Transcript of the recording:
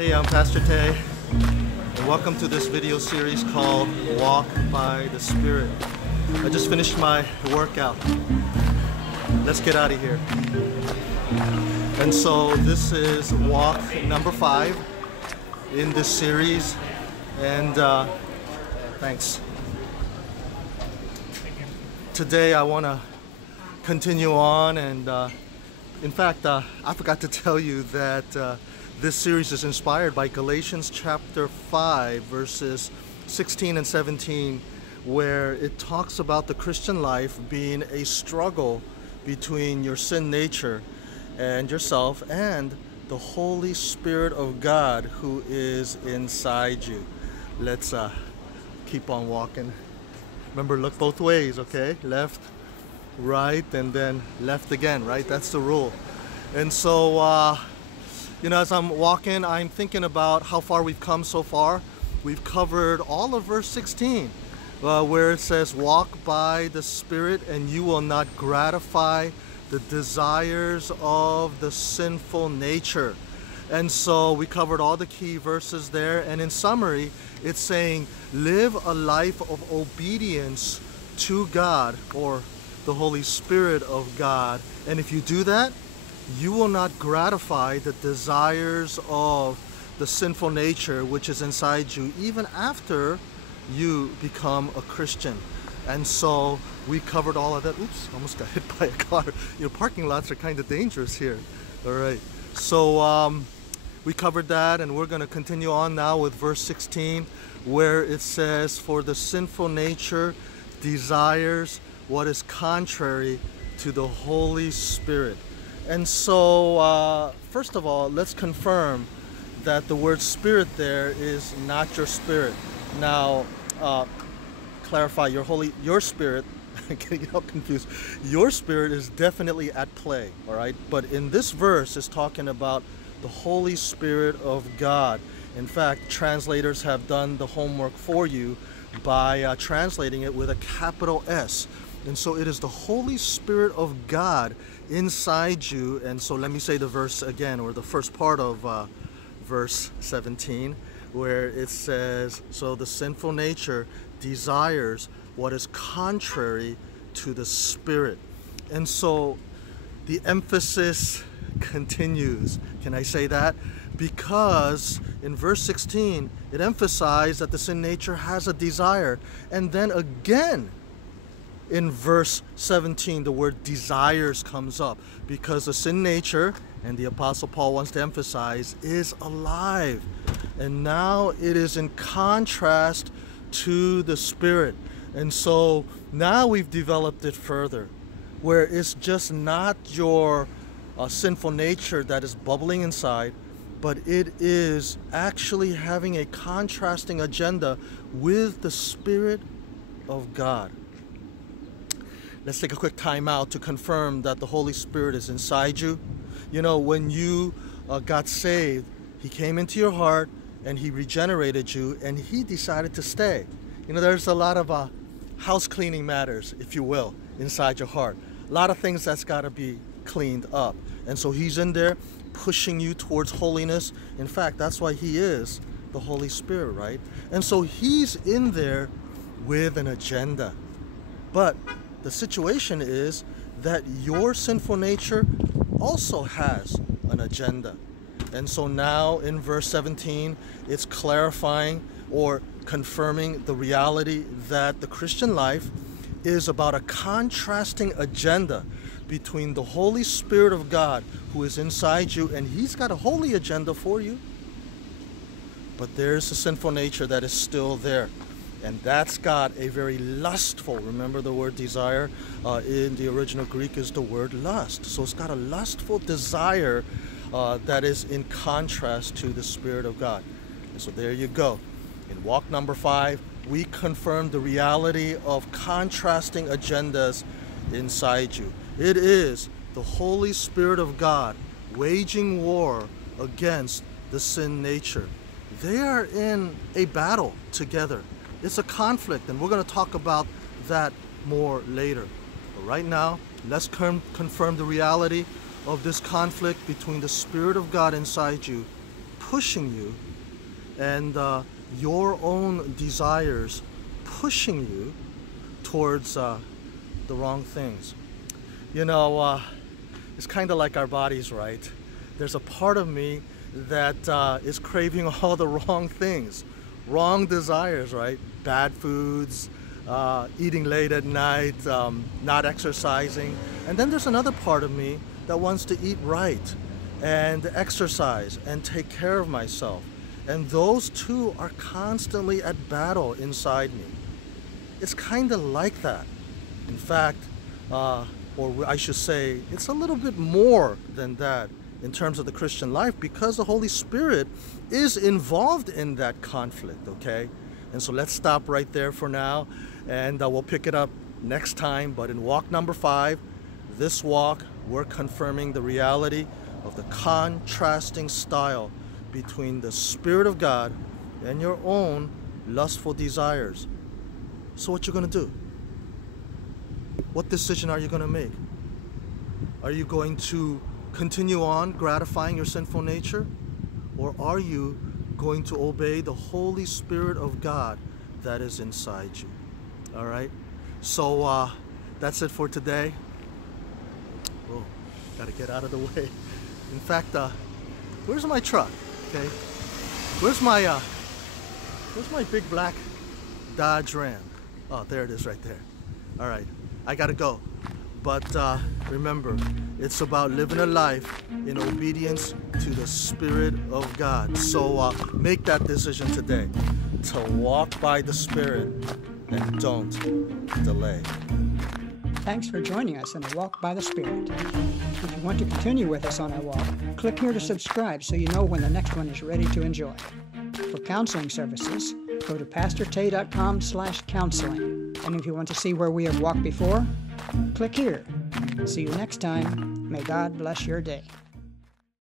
Hey, I'm Pastor Tay, and welcome to this video series called Walk by the Spirit. I just finished my workout. Let's get out of here. And so this is walk number 5 in this series, and thanks. Today I want to continue on, and in fact, I forgot to tell you that this series is inspired by Galatians chapter 5 verses 16 and 17, where it talks about the Christian life being a struggle between your sin nature and yourself and the Holy Spirit of God who is inside you. Let's keep on walking. Remember, look both ways, okay? Left, right, and then left again, right? That's the rule. And so as I'm walking, I'm thinking about how far we've come so far. We've covered all of verse 16, where it says, walk by the Spirit and you will not gratify the desires of the sinful nature. And so we covered all the key verses there. And in summary, it's saying, live a life of obedience to God, or the Holy Spirit of God. And if you do that, you will not gratify the desires of the sinful nature which is inside you, even after you become a Christian. And so we covered all of that. Oops, almost got hit by a car. Parking lots are kind of dangerous here. All right, so we covered that, and we're going to continue on now with verse 16, where it says, for the sinful nature desires what is contrary to the Holy Spirit. And so, first of all, let's confirm that the word spirit there is not your spirit. Now, clarify, your spirit, I'm getting all confused. Your spirit is definitely at play, all right? But in this verse, it's talking about the Holy Spirit of God. In fact, translators have done the homework for you by translating it with a capital S. And so it is the Holy Spirit of God inside you. And so let me say the verse again, or the first part of verse 17, where it says, so the sinful nature desires what is contrary to the Spirit. And so the emphasis continues. Can I say that? Because in verse 16, it emphasized that the sin nature has a desire. And then again, in verse 17, the word desires comes up, because the sin nature, and the Apostle Paul wants to emphasize, is alive. And now it is in contrast to the Spirit. And so now we've developed it further, where it's just not your sinful nature that is bubbling inside, but it is actually having a contrasting agenda with the Spirit of God. Let's take a quick time out to confirm that the Holy Spirit is inside you. When you got saved, He came into your heart and He regenerated you, and He decided to stay. There's a lot of house cleaning matters, if you will, inside your heart. A lot of things that's got to be cleaned up. And so He's in there pushing you towards holiness. In fact, that's why He is the Holy Spirit, right? And so He's in there with an agenda. But the situation is that your sinful nature also has an agenda. And so now in verse 17, it's clarifying or confirming the reality that the Christian life is about a contrasting agenda between the Holy Spirit of God who is inside you, and He's got a holy agenda for you. But there's a sinful nature that is still there. And that's got a very lustful, remember the word desire in the original Greek is the word lust. So it's got a lustful desire that is in contrast to the Spirit of God. And so there you go. In walk number 5, we confirm the reality of contrasting agendas inside you. It is the Holy Spirit of God waging war against the sin nature. They are in a battle together. It's a conflict, and we're going to talk about that more later. But right now, let's confirm the reality of this conflict between the Spirit of God inside you pushing you and your own desires pushing you towards the wrong things. You know, it's kind of like our bodies, right? There's a part of me that is craving all the wrong things, wrong desires, right? Bad foods, eating late at night, not exercising. And then there's another part of me that wants to eat right and exercise and take care of myself. And those two are constantly at battle inside me. It's kind of like that. In fact, or I should say, it's a little bit more than that in terms of the Christian life, because the Holy Spirit is involved in that conflict, okay? And so let's stop right there for now, and we'll pick it up next time. But in walk number 5, this walk, we're confirming the reality of the contrasting style between the Spirit of God and your own lustful desires. So what you gonna do? What decision are you gonna make? Are you going to continue on gratifying your sinful nature? Or are you going to obey the Holy Spirit of God that is inside you? All right? So that's it for today. Oh, gotta get out of the way. In fact, where's my truck? Okay, where's my big black Dodge Ram? Oh, there it is right there. All right, I gotta go. But remember, it's about living a life in obedience to the Spirit of God. So make that decision today to walk by the Spirit and don't delay. Thanks for joining us in a Walk by the Spirit. If you want to continue with us on our walk, click here to subscribe so you know when the next one is ready to enjoy. For counseling services, go to pastortay.com/counseling. And if you want to see where we have walked before, click here. See you next time. May God bless your day.